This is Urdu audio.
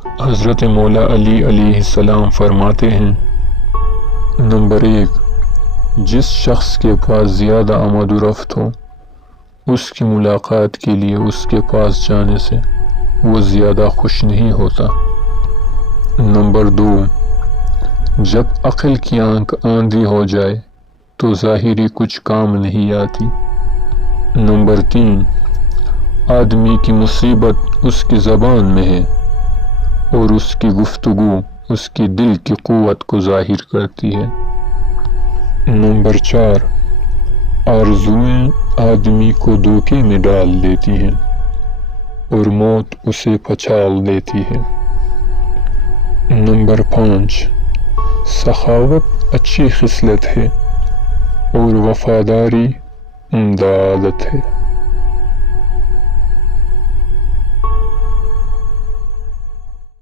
حضرت مولا علی علیہ السلام فرماتے ہیں: نمبر 1، جس شخص کے پاس زیادہ آمد و رفت ہو اس کی ملاقات کے لیے اس کے پاس جانے سے وہ زیادہ خوش نہیں ہوتا۔ نمبر 2، جب عقل کی آنکھ آندھی ہو جائے تو ظاہری کچھ کام نہیں آتی۔ نمبر 3، آدمی کی مصیبت اس کی زبان میں ہے اور اس کی گفتگو اس کی دل کی قوت کو ظاہر کرتی ہے۔ نمبر 4، آرزوئیں آدمی کو دھوکے میں ڈال دیتی ہیں اور موت اسے پچھال دیتی ہے۔ نمبر 5، سخاوت اچھی خصلت ہے اور وفاداری عمدہ عادت ہے۔